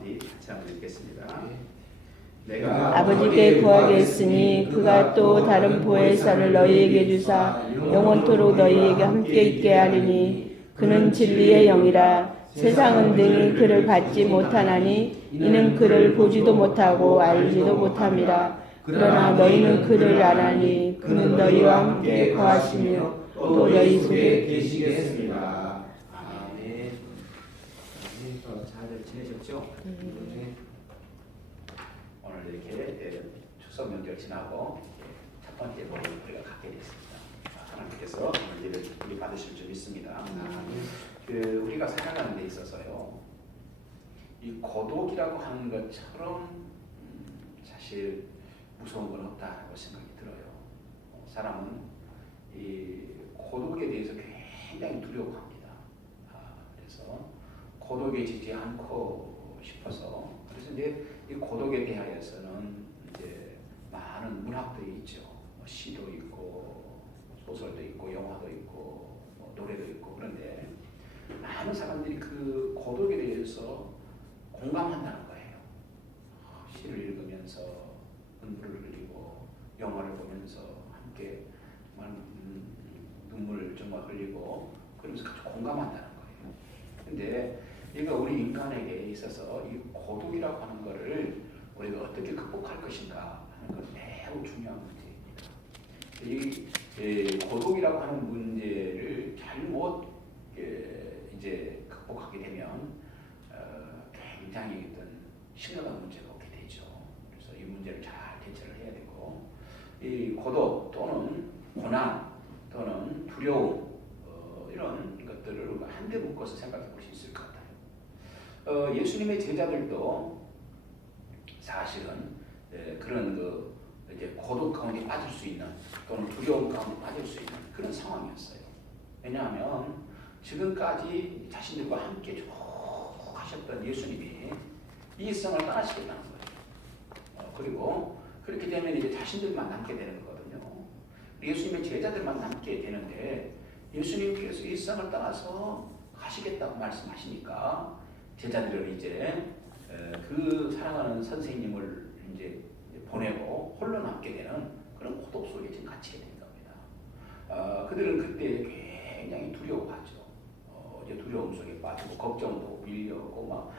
우리 같이 한번 읽겠습니다. 내가 아버지께 구하겠으니 그가 또 다른 보혜사를 너희에게 주사 영원토록 너희에게 함께 있게 하리니 그는 진리의 영이라. 세상은 능히 그를 받지 못하나니 이는 그를 보지도 못하고 알지도 못함이라. 그러나 너희는 그를 아나니 그는 너희와 함께 거하시며 또 너희 속에 계시겠습니다. 아멘. 잘 지내셨죠? 오늘 이렇게 추석 명절 지나고 첫 번째 모임을 우리가 갖게 됐습니다. 하나님께서 오늘 일을 우리 받으실 줄 믿습니다. 우리가 살아가는 데 있어서요, 이 고독이라고 하는 것처럼 사실 무서운 건 없다고 생각이 들어요. 사람은 이 고독에 대해서 굉장히 두려워합니다. 그래서 고독에 지지 않고 싶어서, 그래서 이제 이 고독에 대하여서는 이제 많은 문학들이 있죠. 시도 있고 소설도 있고 영화도 있고 노래도 있고. 그런데 많은 사람들이 그 고독에 대해서 공감한다는 거예요. 시를 읽으면서 눈물을 흘리고 영화를 보면서 함께 눈물을 정말 흘리고 그러면서 같이 공감한다는 거예요. 근데 이거 우리 인간에게 있어서 이 고독이라고 하는 것을 우리가 어떻게 극복할 것인가 하는 건 매우 중요한 문제입니다. 이 고독이라고 하는 문제를 잘못 이제 극복하게 되면 굉장히 어떤 심각한 문제가 오게 되죠. 그래서 이 문제를 잘 대처를 해야 되고, 이 고독 또는 고난 또는 두려움 이런 것들을 한데 묶어서 생각해 볼 수 있을 것 같아요. 예수님의 제자들도 사실은 그런 이제 고독 가운데 빠질 수 있는 또는 두려움 가운데 빠질 수 있는 그런 상황이었어요. 왜냐하면 지금까지 자신들과 함께 쭉 하셨던 예수님이 이 세상을 떠나시겠다는 거예요. 그리고 그렇게 되면 이제 자신들만 남게 되는 거거든요. 예수님의 제자들만 남게 되는데 예수님께서 이 세상을 떠나서 가시겠다고 말씀하시니까 제자들은 이제 그 사랑하는 선생님을 이제 보내고 홀로 남게 되는 그런 고독 속에 지금 갇히게 된 겁니다. 그들은 그때 굉장히 두려워하죠. 이제 두려움 속에 빠지고 걱정도 밀려오고 막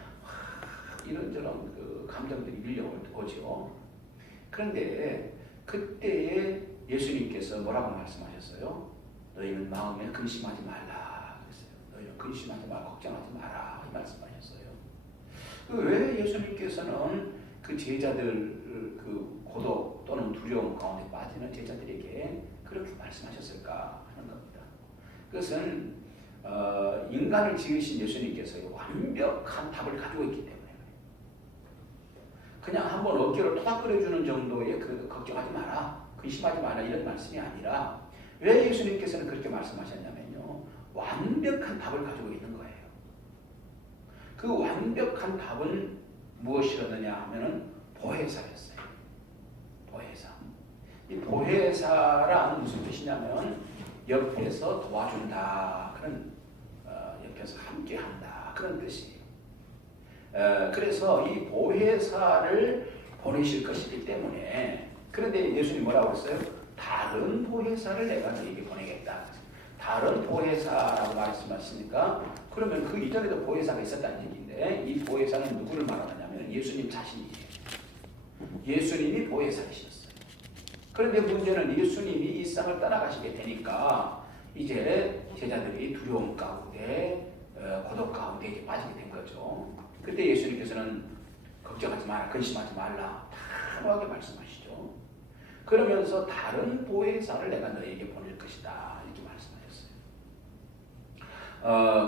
이런저런 그 감정들이 밀려오죠. 그런데 그때에 예수님께서 뭐라고 말씀하셨어요? 너희는 마음에 근심하지 말라 그랬어요. 너희는 근심하지 말고 걱정하지 마라 이 말씀하셨어요. 왜 예수님께서는 그 제자들 그 고독 또는 두려움 가운데 빠지는 제자들에게 그렇게 말씀하셨을까 하는 겁니다. 그것은 인간을 지으신 예수님께서 완벽한 답을 가지고 있기 때문에 그냥 한번 어깨를 토닥거려주는 정도의 그 걱정하지 마라, 근심하지 마라 이런 말씀이 아니라 왜 예수님께서는 그렇게 말씀하셨냐면요, 완벽한 답을 가지고 있는 거예요. 그 완벽한 답은 무엇이었느냐 하면은 보혜사였어요. 보혜사. 이 보혜사란 무슨 뜻이냐면 옆에서 도와준다 그런 옆에서 함께한다 그런 뜻이에요. 그래서 이 보혜사를 보내실 것이기 때문에, 그런데 예수님 뭐라고 했어요? 다른 보혜사를 내가 너에게 보내겠다. 다른 보혜사라고 말씀하시니까 그러면 그 이전에도 보혜사가 있었다는 얘기인데 이 보혜사는 누구를 말하느냐면 예수님 자신이에요. 예수님이 보혜사이셨어요. 그런데 문제는 예수님이 이 세상을 떠나가시게 되니까 이제 제자들이 두려움 가운데 고독 가운데 이제 빠지게 된 거죠. 그때 예수님께서는 걱정하지 마라, 근심하지 말라 단호하게 말씀하시죠. 그러면서 다른 보혜사를 내가 너에게 보낼 것이다 이렇게 말씀하셨어요.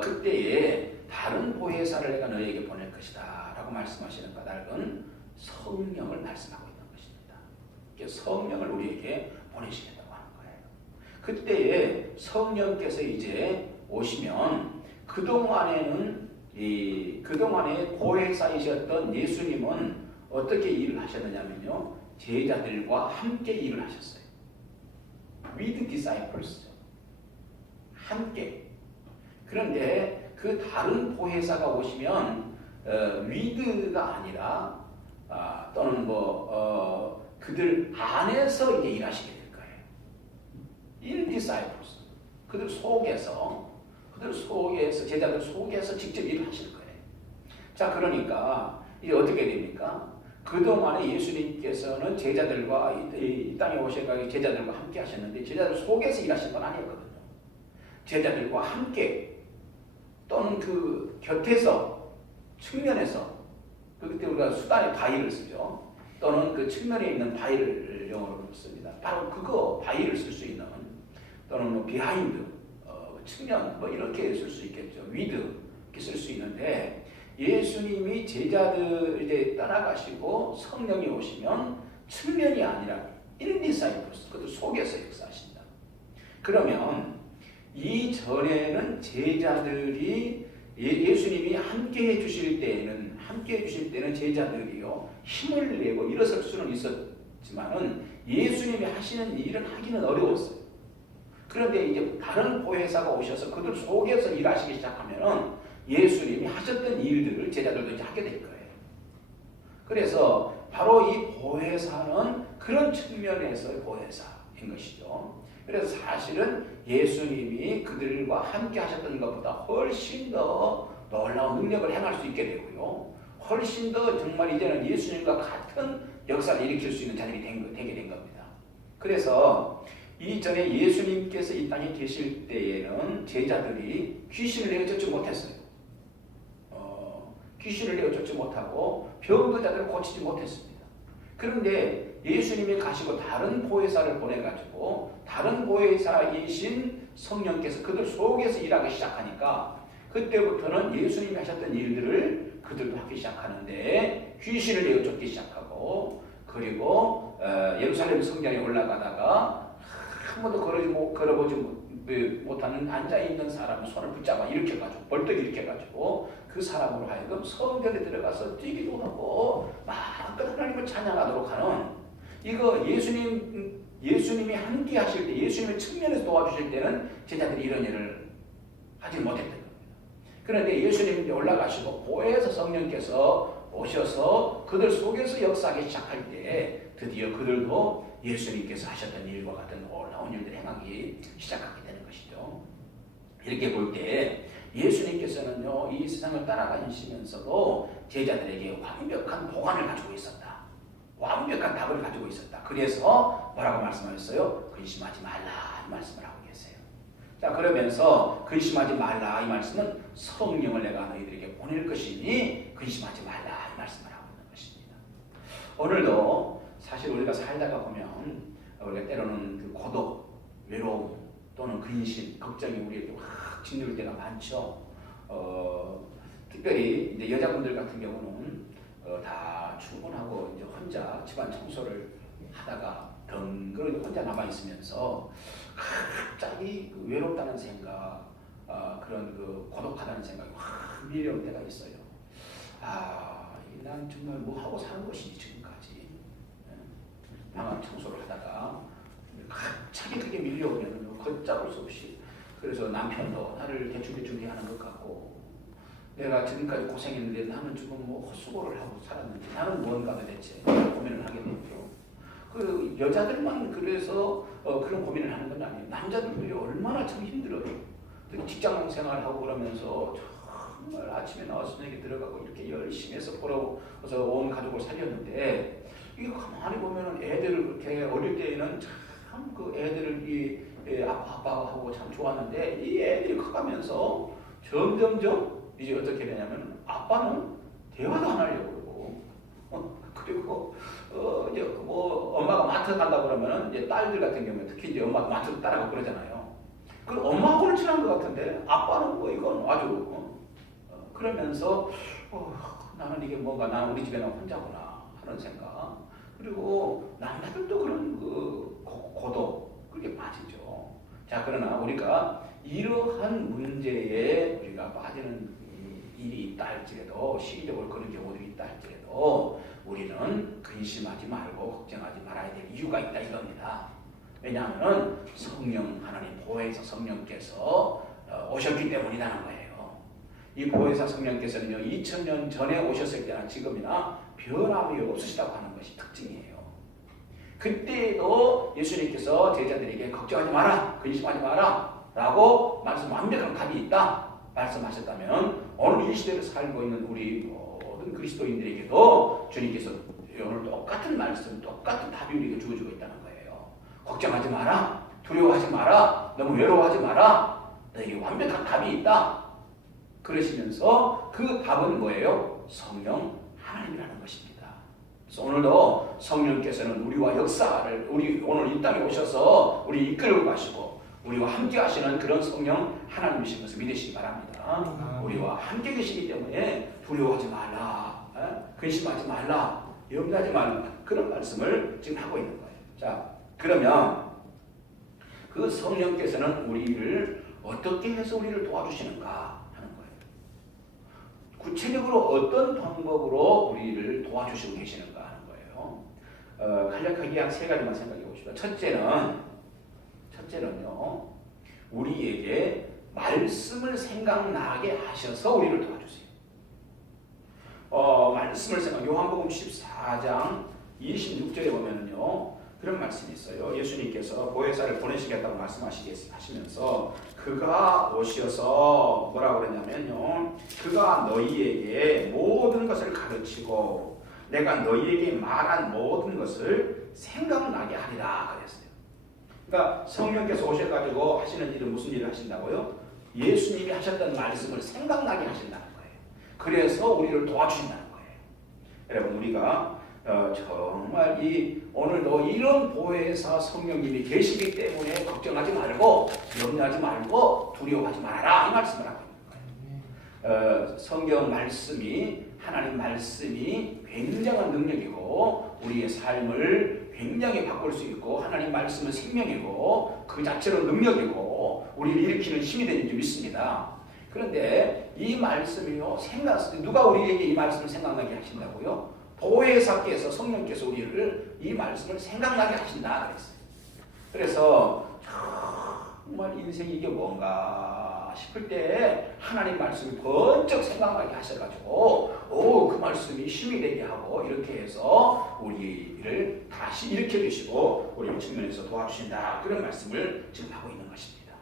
그때에 다른 보혜사를 내가 너에게 보낼 것이다 라고 말씀하시는 까닭은 성령을 말씀하고 있는 것입니다. 성령을 우리에게 보내시겠다고 하는 거예요. 그때에 성령께서 이제 오시면 그동안에 보혜사이셨던 예수님은 어떻게 일을 하셨느냐면요, 제자들과 함께 일을 하셨어요. With disciples. 함께. 그런데 그 다른 보혜사가 오시면 위드가 아니라 또는 그들 안에서 이제 일하시게 될 거예요. In disciples. 그들 속에서 제자들 속에서 직접 일을 하실 거예요. 자, 그러니까 이제 어떻게 됩니까? 그동안에 예수님께서는 제자들과 이 땅에 오셔서 제자들과 함께 하셨는데 제자들 속에서 일하신 건 아니었거든요. 제자들과 함께 또는 그 곁에서 측면에서 그때 우리가 수단의 바위를 쓰죠. 또는 그 측면에 있는 바위를 영어로 씁니다. 바로 그거 바위를 쓸 수 있는 또는 비하인드 측면 이렇게 쓸 수 있겠죠. 위드 이렇게 쓸 수 있는데 예수님이 제자들 이제 떠나가시고 성령이 오시면 측면이 아니라 인디사이플스 그들 속에서 역사하신다. 그러면 이전에는 제자들이 예수님이 함께 해주실 때는 제자들이요 힘을 내고 일어설 수는 있었지만은 예수님이 하시는 일은 하기는 어려웠어요. 그런데 이제 다른 보혜사가 오셔서 그들 속에서 일하시기 시작하면은 예수님이 하셨던 일들을 제자들도 이제 하게 될 거예요. 그래서 바로 이 보혜사는 그런 측면에서의 보혜사인 것이죠. 그래서 사실은 예수님이 그들과 함께 하셨던 것보다 훨씬 더 놀라운 능력을 행할 수 있게 되고요. 훨씬 더 정말 이제는 예수님과 같은 역사를 일으킬 수 있는 자들이 되게 된 겁니다. 그래서 이전에 예수님께서 이 땅에 계실 때에는 제자들이 귀신을 내어쫓지 못했어요. 귀신을 내어쫓지 못하고 병든 자들을 고치지 못했습니다. 그런데 예수님이 가시고 다른 보혜사를 보내가지고 다른 보혜사이신 성령께서 그들 속에서 일하기 시작하니까 그때부터는 예수님이 하셨던 일들을 그들도 하기 시작하는데 귀신을 내어쫓기 시작하고 그리고 예루살렘 성전에 올라가다가 한 번도 걸어보지 못하는 앉아있는 사람의 손을 붙잡아 일으켜가지고 벌떡 일으켜가지고 그 사람으로 하여금 성전에 들어가서 뛰기도 하고 마음껏 하나님을 찬양하도록 하는 이거 예수님이 함께 하실 때 예수님의 측면에서 도와주실 때는 제자들이 이런 일을 하지 못했던 겁니다. 그런데 예수님이 올라가시고 보혜사 성령께서 오셔서 그들 속에서 역사하기 시작할 때 드디어 그들도 예수님께서 하셨던 일과 같은 놀라운 일들을 행하기 시작하게 되는 것이죠. 이렇게 볼 때 예수님께서는요 이 세상을 따라가시면서도 제자들에게 완벽한 보관을 가지고 있었다. 완벽한 답을 가지고 있었다. 그래서 뭐라고 말씀하셨어요? 근심하지 말라 이 말씀을 하고 계세요. 자 그러면서 근심하지 말라 이 말씀은 성령을 내가 너희들에게 보낼 것이니 근심하지 말라 이 말씀을 하고 있는 것입니다. 오늘도 사실 우리가 살다가 보면 우리가 때로는 그 고독, 외로움 또는 근심, 걱정이 우리에게 확 짓누를 때가 많죠. 특별히 이제 여자분들 같은 경우는 다 출근하고 이제 혼자 집안 청소를 하다가 덩그러니 혼자 남아 있으면서 갑자기 그 외롭다는 생각, 그런 그 고독하다는 생각이 확 밀려올 때가 있어요. 난 정말 뭐 하고 사는 것이지 지금까지. 방학 청소를 하다가 갑자기 그게 밀려오면 걷잡을 수 없이 그래서 남편도 나를 대충 대하는 것 같고 내가 지금까지 고생했는데 나는 지금 뭐 헛수고를 하고 살았는데 나는 뭔가 도대체 고민을 하게 되죠. 그 여자들만 그래서 그런 고민을 하는 건 아니에요. 남자들도 얼마나 참 힘들어요. 직장 생활하고 그러면서 정말 아침에 나와서 저녁에 들어가고 이렇게 열심히 해서 벌어서 온 가족을 살렸는데 이거 가만히 보면은 애들을 그렇게 어릴 때에는 참 그 애들을 이 아빠하고 참 좋았는데 이 애들이 커가면서 점점점 이제 어떻게 되냐면 아빠는 대화도 안 하려고 그러고 그리고 이제 뭐 엄마가 마트 간다 그러면은 이제 딸들 같은 경우에 특히 이제 엄마가 마트 따라가고 그러잖아요. 그 엄마하고는 친한 것 같은데 아빠는 뭐 이건 아주 그러면서 나는 이게 뭔가 난 우리 집에는 혼자구나 하는 생각. 그리고 남자들도 그런 그 고독 그렇게 빠지죠. 자 그러나 우리가 이러한 문제에 우리가 빠지는 일이 있다 할지라도 시기적으로 그런 경우들이 있다 할지라도 우리는 근심하지 말고 걱정하지 말아야 될 이유가 있다 이겁니다. 왜냐하면 성령 하나님 보혜사 성령께서 오셨기 때문이라는 거예요. 이 보혜사 성령께서는요 2000년 전에 오셨을 때나 지금이나 변함이 없으시다고 하는 것이 특징이에요. 그때도 예수님께서 제자들에게 걱정하지 마라, 근심하지 마라 라고 완벽한 답이 있다 말씀하셨다면 오늘 이 시대를 살고 있는 우리 모든 그리스도인들에게도 주님께서 오늘 똑같은 말씀, 똑같은 답이 우리에게 주어지고 있다는 거예요. 걱정하지 마라, 두려워하지 마라, 너무 외로워하지 마라, 너에게 완벽한 답이 있다. 그러시면서 그 답은 뭐예요? 성령 하나님이라는 것입니다. 그래서 오늘도 성령께서는 우리와 역사를 오늘 이 땅에 오셔서 우리 이끌고 가시고 우리와 함께 하시는 그런 성령 하나님이신 것을 믿으시기 바랍니다. 우리와 함께 계시기 때문에 두려워하지 말라, 근심하지 말라, 염려하지 말라 그런 말씀을 지금 하고 있는 거예요. 자, 그러면 그 성령께서는 우리를 어떻게 해서 우리를 도와주시는가 하는 거예요. 구체적으로 어떤 방법으로 우리를 도와주시고 계시는가 하는 거예요. 간략하게 한 세 가지만 생각해 봅시다. 첫째는요, 우리에게 말씀을 생각나게 하셔서 우리를 도와주세요. 말씀을 요한복음 14장 26절에 보면은요, 그런 말씀이 있어요. 예수님께서 보혜사를 보내시겠다고 말씀하시면서 그가 오셔서 뭐라고 그러냐면요, 그가 너희에게 모든 것을 가르치고 내가 너희에게 말한 모든 것을 생각나게 하리라 그랬어요. 그러니까 성령께서 오셔가지고 하시는 일은 무슨 일을 하신다고요? 예수님이 하셨던 말씀을 생각나게 하신다는 거예요. 그래서 우리를 도와주신다는 거예요. 여러분, 우리가 정말 오늘도 이런 보혜사 성령님이 계시기 때문에 걱정하지 말고 염려하지 말고 두려워하지 말아라 이 말씀을 하고 있는 거예요. 성경 말씀이, 하나님 말씀이 굉장한 능력이고 우리의 삶을 굉장히 바꿀 수 있고 하나님 말씀은 생명이고 그 자체로 능력이고 우리를 일으키는 힘이 되는 줄 믿습니다. 그런데 이 말씀이요, 누가 우리에게 이 말씀을 생각나게 하신다고요? 보혜사께서, 성령께서 우리를 이 말씀을 생각나게 하신다 그랬어요. 그래서 정말 인생이 이게 뭔가 싶을 때 하나님 말씀이 번쩍 생각나게 하셔가지고 그 말씀이 힘이 되게 하고 이렇게 해서 우리를 다시 일으켜주시고 우리 측면에서 도와주신다, 그런 말씀을 지금 하고 있는 것입니다.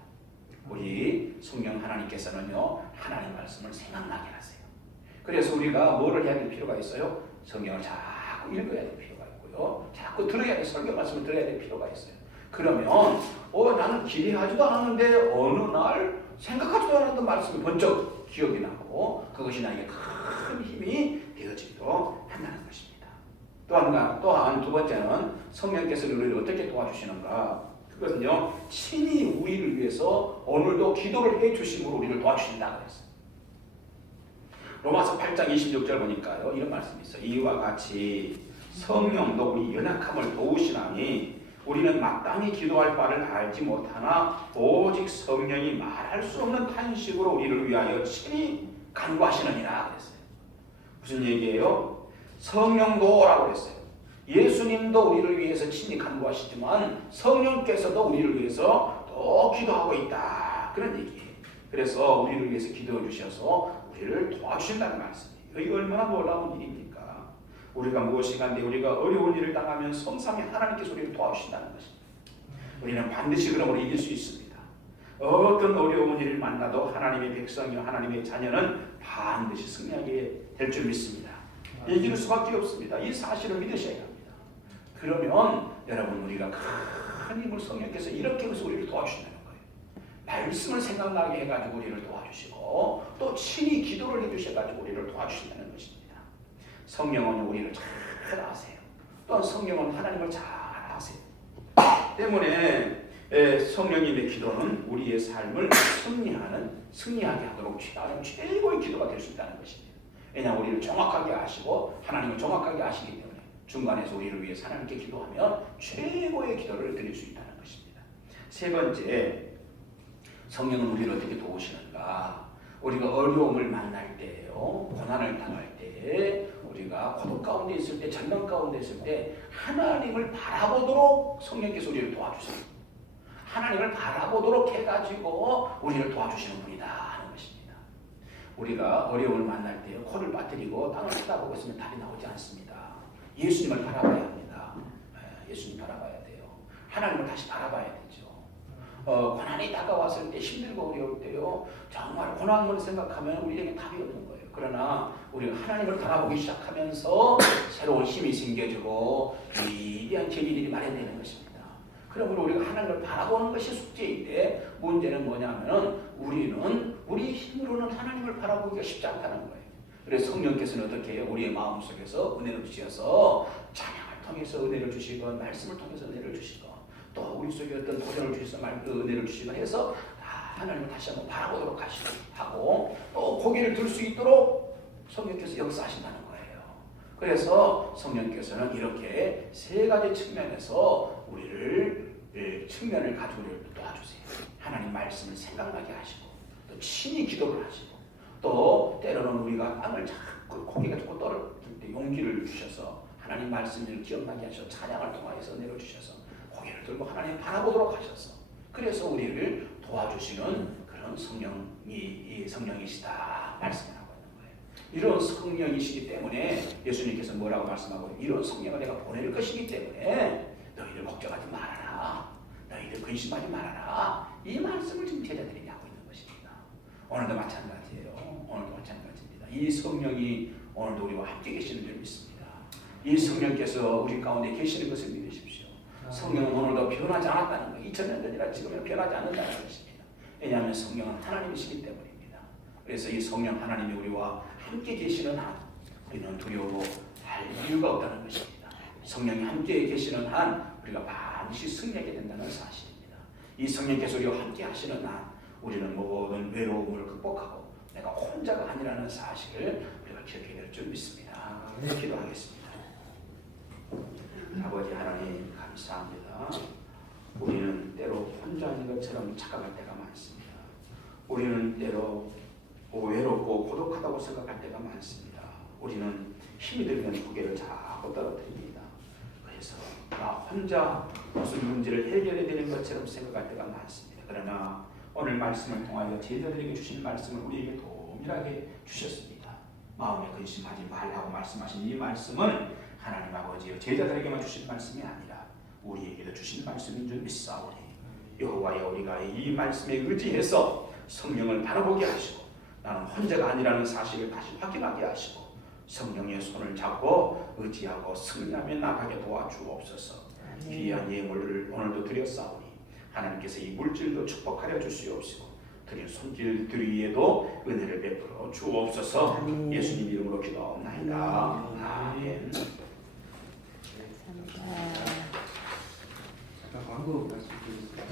우리 성령 하나님께서는요, 하나님 말씀을 생각나게 하세요. 그래서 우리가 뭐를 해야 될 필요가 있어요? 성경을 자꾸 읽어야 될 필요가 있고요, 자꾸 들어야 될, 성경 말씀을 들어야 될 필요가 있어요. 그러면 나는 기대하지도 않았는데 어느 날 생각하지도 않았던 말씀이 번쩍 기억이 나고 그것이 나에게 큰 힘이 되어지도록 한다는 것입니다. 또한 두 번째는 성령께서 우리를 어떻게 도와주시는가? 그것은요, 친히 우리를 위해서 오늘도 기도를 해주심으로 우리를 도와주신다 그랬어요. 로마서 8장 26절 보니까요, 이런 말씀이 있어요. 이와 같이 성령도 우리 연약함을 도우시나니 우리는 마땅히 기도할 바를 알지 못하나 오직 성령이 말할 수 없는 탄식으로 우리를 위하여 친히 간구하시느니라 그랬어요. 무슨 얘기예요? 성령도라고 그랬어요. 예수님도 우리를 위해서 친히 간구하시지만 성령께서도 우리를 위해서 또 기도하고 있다, 그런 얘기예요. 그래서 우리를 위해서 기도해 주셔서 우리를 도와주신다는 말씀이에요. 이게 얼마나 놀라운 일입니까? 우리가 무엇인가인데 우리가 어려운 일을 당하면 성삼위 하나님께서 우리를 도와주신다는 것입니다. 우리는 반드시 그러므로 이길 수 있습니다. 어떤 어려운 일을 만나도 하나님의 백성이요, 하나님의 자녀는 반드시 승리하게 될 줄 믿습니다. 이길 수밖에 없습니다. 이 사실을 믿으셔야 합니다. 그러면 여러분, 우리가 큰 힘을 성령께서 이렇게 해서 우리를 도와주신다는 거예요. 말씀을 생각나게 해가지고 우리를 도와주시고 또 친히 기도를 해주셔가지고 우리를 도와주신다는 것입니다. 성령은 우리를 잘 아세요. 또한 성령은 하나님을 잘 아세요. 때문에 성령님의 기도는 우리의 삶을 승리하게 하도록 취하는 최고의 기도가 될 수 있다는 것입니다. 왜냐하면 우리를 정확하게 아시고 하나님을 정확하게 아시기 때문에 중간에서 우리를 위해 하나님께 기도하면 최고의 기도를 드릴 수 있다는 것입니다. 세 번째, 성령은 우리를 어떻게 도우시는가? 우리가 어려움을 만날 때요, 고난을 당할 때, 우리가 고독 가운데 있을 때, 절망 가운데 있을 때 하나님을 바라보도록 성령께서 우리를 도와주세요. 하나님을 바라보도록 해가지고 우리를 도와주시는 분이다 하는 것입니다. 우리가 어려움을 만날 때 코를 빠뜨리고 땅을 쳐다보고 있으면 답이 나오지 않습니다. 예수님을 바라봐야 합니다. 예수님 바라봐야 돼요. 하나님을 다시 바라봐야 되죠. 고난이 다가왔을 때 힘들고 어려울 때요. 정말 고난을 생각하면 우리에게 답이 없는 거예요. 그러나 우리가 하나님을 바라보기 시작하면서 새로운 힘이 생겨지고 위대한 계기들이 마련되는 것입니다. 그러므로 우리가 하나님을 바라보는 것이 숙제인데 문제는 뭐냐면 우리는 우리 힘으로는 하나님을 바라보기가 쉽지 않다는 거예요. 그래서 성령께서는 어떻게 해요? 우리의 마음속에서 은혜를 주셔서 찬양을 통해서 은혜를 주시건 말씀을 통해서 은혜를 주시건 또 우리 속에 어떤 도전을 주셔서 은혜를 주시건 해서 하나님을 다시 한번 바라보도록 하고 또 고개를 들 수 있도록 성령께서 역사하신다는 거예요. 그래서 성령께서는 이렇게 세 가지 측면에서 측면을 가지고 우리를 도와주세요. 하나님 말씀을 생각나게 하시고 또 친히 기도를 하시고 또 때로는 우리가 땅을 자꾸 고개가 자꾸 떨어질 때 용기를 주셔서 하나님 말씀을 기억나게 하셔서 찬양을 통하여서 은혜를 주셔서 고개를 들고 하나님 바라보도록 하셔서 그래서 우리를 도와주시는 그런 성령이시다 말씀을 하고 있는 거예요. 이런 성령이시기 때문에 예수님께서 뭐라고 말씀하고 이런 성령을 내가 보낼 것이기 때문에 너희들 걱정하지 말아라. 너희들 근심하지 말아라. 이 말씀을 지금 제자들에게 하고 있는 것입니다. 오늘도 마찬가지예요. 오늘도 마찬가지입니다. 이 성령이 오늘도 우리와 함께 계시는 줄 믿습니다. 이 성령께서 우리 가운데 계시는 것을 믿으십시오. 성령은 오늘도 변하지 않았다는 거예요. 2000년 전이라 지금은 변하지 않는다는 것입니다. 왜냐하면 성령은 하나님이시기 때문입니다. 그래서 이 성령 하나님이 우리와 함께 계시는 한 우리는 두려워할 이유가 없다는 것입니다. 성령이 함께 계시는 한 우리가 반드시 승리하게 된다는 사실입니다. 이 성령께서 우리와 함께 하시는 한 우리는 모든 외로움을 극복하고 내가 혼자가 아니라는 사실을 우리가 기억해야 될 줄 믿습니다. 기도하겠습니다. 아버지 하나님 감사합니다. 우리는 때로 혼자인 것처럼 착각할 때가 많습니다. 우리는 때로 외롭고 고독하다고 생각할 때가 많습니다. 우리는 힘이 들면 고개를 자꾸 떨어뜨립니다. 그래서 나 혼자 무슨 문제를 해결해야 되는 것처럼 생각할 때가 많습니다. 그러나 오늘 말씀을 통하여 제자들에게 주신 말씀을 우리에게 동일하게 주셨습니다. 마음에 근심하지 말라고 말씀하신 이 말씀은 하나님 아버지여 제자들에게만 주신 말씀이 아니라 우리에게도 주신 말씀인 줄 믿사오니 여호와여 우리가 이 말씀에 의지해서 성령을 바라보게 하시고 나는 혼자가 아니라는 사실을 다시 확인하게 하시고 성령의 손을 잡고 의지하고 승리하며 나가게 도와주옵소서. 귀한 예물을 오늘도 드렸사오니 하나님께서 이 물질도 축복하여 주시옵시고 드린 손길들 위에도 은혜를 베풀어 주옵소서. 예수님 이름으로 기도하옵나이다. 아멘. 감사합니다. 잠깐 광고 말씀드리겠습니다.